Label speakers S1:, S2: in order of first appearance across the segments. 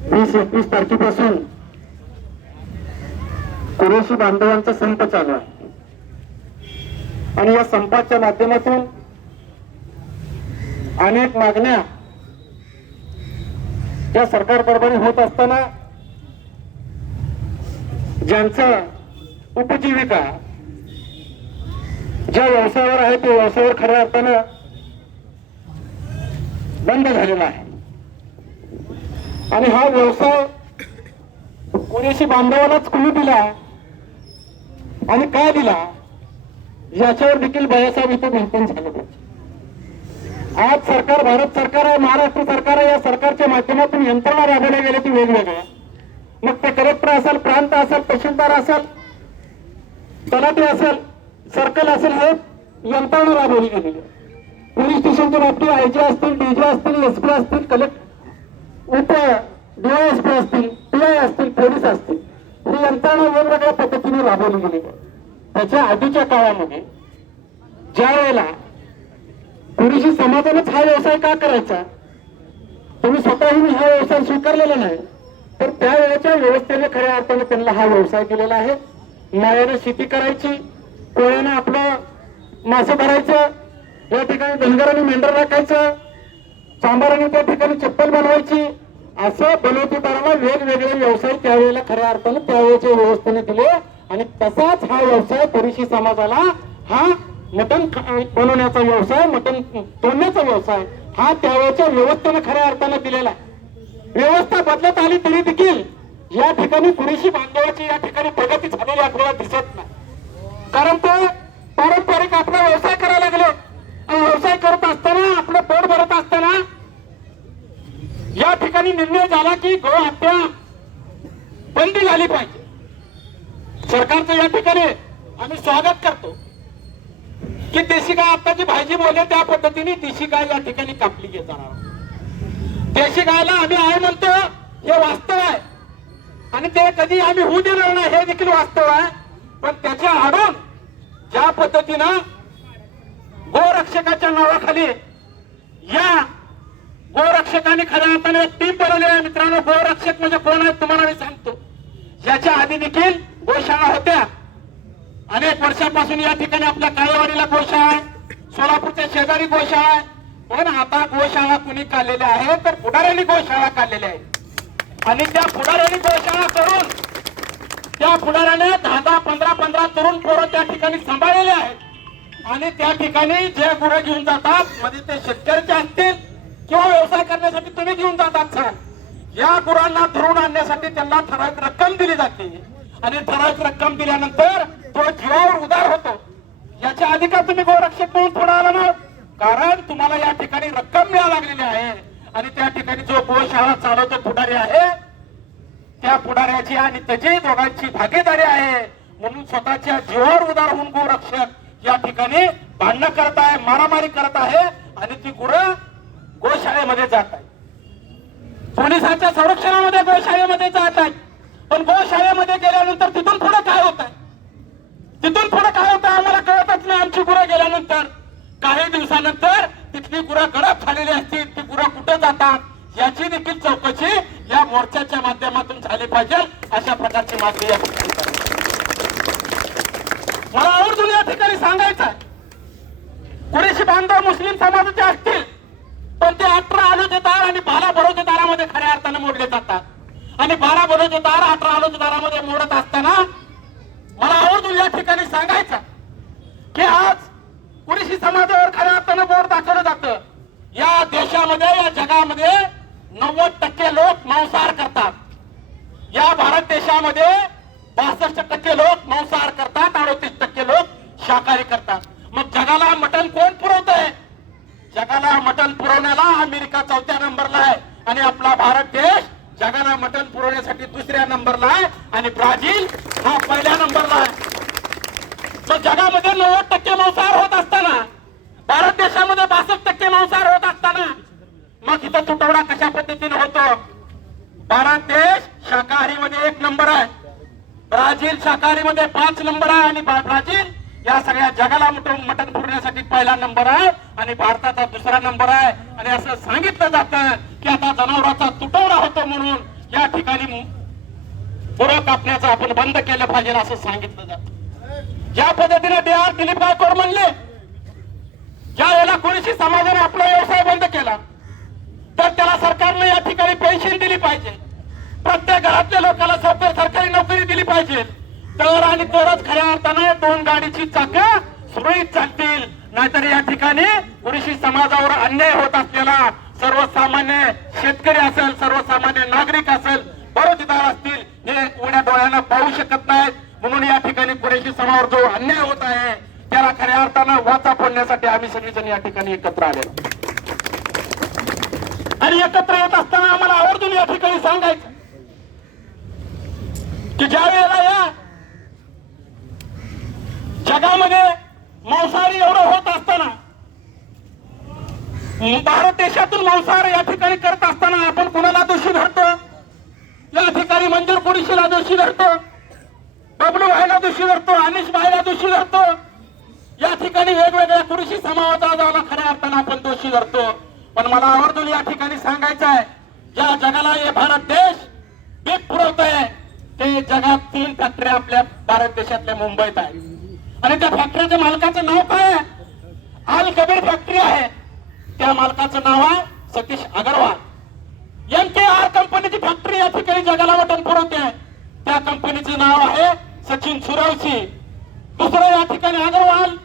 S1: वीस एकवीस तारखेपासून कुरेशी बांधवांचा संप चालू आहे. आणि या संपाच्या माध्यमातून अनेक मागण्या या सरकार बरोबर होत असताना ज्यांचं उपजीविका ज्या व्यवसायावर आहे त्या व्यवसायावर खऱ्या अर्थानं बंद झालेला आहे. आणि हा व्यवसाय पुरेशी बांधवालाच कुणी दिला आणि काय दिला याच्यावर देखील बाळासाहेब इथे मंथन झालं पाहिजे. आज सरकार भारत सरकार आहे महाराष्ट्र सरकार आहे या सरकारच्या माध्यमातून यंत्रणा राबवल्या गेल्या ती वेगवेगळ्या. मग ते कलेक्टर असेल प्रांत असेल तहसीलदार असेल तलाठी असेल सर्कल असेल हे यंत्रणा राबवली गेलेली पोलीस स्टेशनच्या बाबतीत आयजी असतील डीजे असतील एसपी असतील कलेक्ट उप डीआयएसपी असतील पीआय असतील पोलीस असतील ही यंत्रणा वेगवेगळ्या पद्धतीने राबवली गेली. त्याच्या आधीच्या काळामध्ये ज्या वेळेला पुरुषी समाजानेच हा व्यवसाय का करायचा? तुम्ही स्वतःहून हा व्यवसाय स्वीकारलेला नाही. तर त्यावेळेच्या व्यवस्थेने खऱ्या अर्थाने त्यांना हा व्यवसाय केलेला आहे. मायाने शेती करायची कोळ्यानं आपलं मासे भरायचं या ठिकाणी धनगरांनी मेंढर राखायचं सांबाराने त्या ठिकाणी चप्पल बनवायची असं बनवतेदाराला वेगवेगळे व्यवसाय त्यावेळेला खऱ्या अर्थानं त्यावेळेच्या व्यवस्थेने दिले. आणि तसाच हा व्यवसाय पुरुषी समाजाला हा मटण बनवण्याचा व्यवसाय मटण तोडण्याचा व्यवसाय हा त्यावेळेच्या व्यवस्थेने खऱ्या अर्थानं दिलेला व्यवस्था बदलत आली तरी देखील या ठिकाणी पुरेशी बांधवाची या ठिकाणी प्रगती झालेली आपल्याला दिसत नाही. कारण ते पारंपरिक आपला व्यवसाय करायला लागले. आणि व्यवसाय करत असताना आपलं पोट भरत असताना ठिकाणी निर्णय झाला की गो हत्या बंदी झाली पाहिजे. सरकारचं या ठिकाणी आम्ही स्वागत करतो की देशी गाय आता जी भाजी बोलले त्या पद्धतीने देशी गाय या ठिकाणी कापली जाणार. देशी गायला आम्ही आहे म्हणतो हे वास्तव आहे. आणि ते कधी आम्ही होऊ देणार नाही हे देखील वास्तव आहे. पण त्याच्या आडून ज्या पद्धतीनं गोरक्षकाच्या नावाखाली या रक्षकाने खऱ्या अर्थाने टीम बनवली आहे. मित्रांनो गोरक्षक म्हणजे कोण आहेत तुम्हाला मी सांगतो. याच्या आधी देखील गोशाळा होत्या. अनेक वर्षापासून या ठिकाणी आपल्या काळेवाडीला गोशाळा आहे. सोलापूरच्या शेजारी गोशाळा आहे. पण आता गोशाळा कुणी काढलेल्या आहे तर पुढाऱ्यांनी गोशाळा काढलेल्या आहे. आणि त्या पुढाऱ्यांनी गोशाळा करून त्या पुढाऱ्याने दहा दहा पंधरा पंधरा तरुण पोरं त्या ठिकाणी सांभाळलेले आहेत. आणि त्या ठिकाणी जे गुरं घेऊन जातात मध्ये ते शेतकऱ्याचे असतील किंवा व्यवसाय करण्यासाठी तुम्ही घेऊन जात असाल या गुरांना धरून आणण्यासाठी त्यांना ठराविक रक्कम दिली जाते. आणि ठराविक रक्कम दिल्यानंतर तो जीवावर उदार होतो. याच्या आधी का तुम्ही गोरक्षक म्हणून पुढे आला ना कारण तुम्हाला या ठिकाणी रक्कम मिळा लागलेली आहे. आणि त्या ठिकाणी जो गोशाळा चालवतो पुढारी आहे त्या पुढाऱ्याची आणि त्याची दोघांची भागीदारी आहे. म्हणून स्वतःच्या जीवावर उदार होऊन गोरक्षक या ठिकाणी भांडणं करत आहे मारामारी करत आहे. आणि ती गुरं गोशाळेमध्ये जात आहे. पोलिसांच्या संरक्षणामध्ये गोशाळेमध्ये जात आहे. पण गोशाळेमध्ये गेल्यानंतर तिथून पुढे काय होत आहे? तिथून पुढे काय होतं आम्हाला कळतच नाही. आमची गुरं गेल्यानंतर काही दिवसानंतर तिथली गुरं गडप झालेली असतील. ती गुरं कुठे जातात? याची देखील चौकशी या मोर्चाच्या माध्यमातून झाली पाहिजे अशा प्रकारची मागणी या मला आवर्जून या ठिकाणी सांगायचं आहे. कुरेशी बांधव मुस्लिम समाजाचे असतील पण ते अठरा आलोचेदार आणि बारा बरोजेदारामध्ये खऱ्या अर्थानं मोडले जातात. आणि बारा बरोजेदार अठरा आलोचेदारामध्ये मोडत असताना मला आवर्जून या ठिकाणी सांगायचं की आज कुरेशी समाजावर खऱ्या अर्थानं बोट दाखवलं जातं. या देशामध्ये या जगामध्ये नव्वद टक्के लोक मांसाहार करतात. या भारत देशामध्ये बासष्ट टक्के लोक मांसाहार करतात अडतीस टक्के लोक शाकाहारी करतात. मग जगाला मटण कोण पुरवत आहे जगाला मटण पुरवण्याला अमेरिका चौथ्या नंबरला आहे. आणि आपला भारत देश जगाला मटण पुरवण्यासाठी दुसऱ्या नंबरला आहे. आणि ब्राझील हा पहिल्या नंबरला आहे. मग जगामध्ये नव्वद टक्के मांसाहार होत असताना भारत देशामध्ये बासष्ट टक्के मांसाहार होत असताना मग इथं तुटवडा कशा पद्धतीने होतो? भारत देश शाकाहारीमध्ये एक नंबर आहे. ब्राझील शाकाहारीमध्ये पाच नंबर आहे आणि ब्राझील या सगळ्या जगाला मटण मटण पहिला नंबर आहे आणि भारताचा दुसरा नंबर आहे. आणि असं सांगितलं जातं की आता जनावरांचा तुटवडा होतो म्हणून या ठिकाणी पुरं कापण्याचं आपण बंद केलं पाहिजे असं सांगितलं जातं. ज्या पद्धतीने डी आर दिलीप गायकवाड म्हणले ज्या वेळेला कोणीशी समाजाने आपला व्यवसाय बंद केला तर त्याला सरकारने या ठिकाणी पेन्शन दिली पाहिजे. प्रत्येक घरातल्या लोकांना सरकार सरकारी नोकरी दिली पाहिजे. तर आणि तरच खऱ्या अर्थाने दोन गाडीची चाक सुरळीत चालतील. नाहीतर या ठिकाणी पुरुषी समाजावर अन्याय होत असलेला सर्वसामान्य शेतकरी असेल सर्वसामान्य नागरिक असेल बरोदीदार असतील हे उघड्या डोळ्यानं पाहू शकत नाहीत. म्हणून या ठिकाणी कुरेशी समावर जो अन्याय होत आहे त्याला खऱ्या अर्थानं वाचा फोडण्यासाठी आम्ही सगळेजण या ठिकाणी एकत्र आलेलो आणि एकत्र येत असताना आम्हाला आवर्जून या ठिकाणी सांगायचं की ज्या वेळेला या जगामध्ये मांसाहारी एवढं होत असताना भारत देशातून मांसाहार या ठिकाणी करत असताना आपण कुणाला दोषी धरतो? या ठिकाणी मंजूर कुडीशीला दोषी धरतो? बबलू भाईला दोषी धरतो? अनिश भाईला दोषी धरतो? या ठिकाणी वेगवेगळ्या कुरुशी समाजाला खऱ्या अर्थानं आपण दोषी धरतो. पण मला आवर्जून या ठिकाणी सांगायचं आहे ज्या जगाला हे भारत देश पीक पुरवत आहे ते जगात तीन फॅक्टरी आपल्या भारत देशातल्या मुंबईत आहे आणि त्या फॅक्टरीच्या मालकाचं नाव काय आहे? आल कबीर फॅक्टरी आहे. त्या मालकाचं नाव आहे Satish Agarwal. M K R कंपनीची फॅक्टरी या ठिकाणी जगाला वटन पुरवते. त्या कंपनीचं नाव आहे सचिन सुरवशी. दुसरं या ठिकाणी अगरवाल.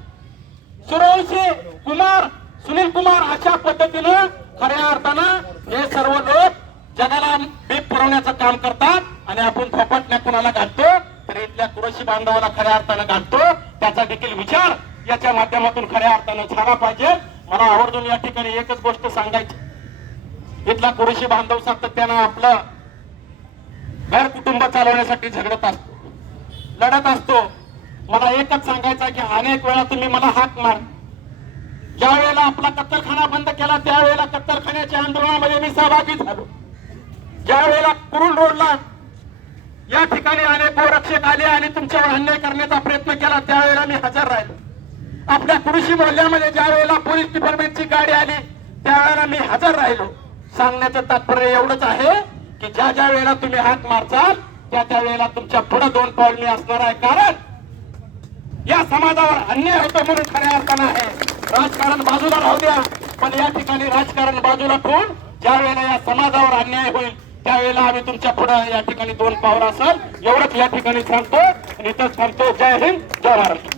S1: सुरवशी कुमार सुनील कुमार अशा पद्धतीनं खऱ्या अर्थानं हे सर्व लोक जगाला पीक पुरवण्याचं काम करतात. आणि आपण फोपटण्या कुणाला घालतो? तर इथल्या कुरशी बांधवाला खऱ्या अर्थानं घालतो. त्याचा देखील विचार याच्या माध्यमातून खऱ्या अर्थानं झाला पाहिजे. मला आवर्जून या ठिकाणी एकच गोष्ट सांगायची. इथला कुरशी बांधव सातत्यानं आपलं घर कुटुंब चालवण्यासाठी झगडत असतो. लढत असतो. मला एकच सांगायचं की अनेक वेळा तुम्ही मला हाक मार. ज्या वेळेला आपला कत्तलखाना बंद केला त्यावेळेला कत्तलखान्याच्या आंदोलनामध्ये मी सहभागी झालो. ज्या वेळेला कुरुल रोडला या ठिकाणी अनेक गोरक्षक आले आणि तुमच्यावर अन्याय करण्याचा प्रयत्न केला. त्यावेळेला मी हजर राहिलो. आपल्या कृषी मोहल्ल्यामध्ये ज्या वेळेला पोलीस डिपार्टमेंटची गाडी आली त्यावेळेला मी हजर राहिलो. सांगण्याचं तात्पर्य एवढंच आहे की ज्या ज्या वेळेला तुम्ही हात मारचाल त्या त्या वेळेला तुमच्यापुढे दोन पाऊल मी असणार आहे. कारण या समाजावर अन्याय होतो म्हणून खऱ्या अर्थानं आहे. राजकारण बाजूला राहू द्या पण या ठिकाणी राजकारण बाजूला ठेवून ज्या वेळेला या समाजावर अन्याय होईल त्यावेळेला आम्ही तुमच्यापुढे या ठिकाणी दोन पावर असाल एवढंच या ठिकाणी सांगतो आणि इथंच थांबतो. जय हिंद जय महाराष्ट्र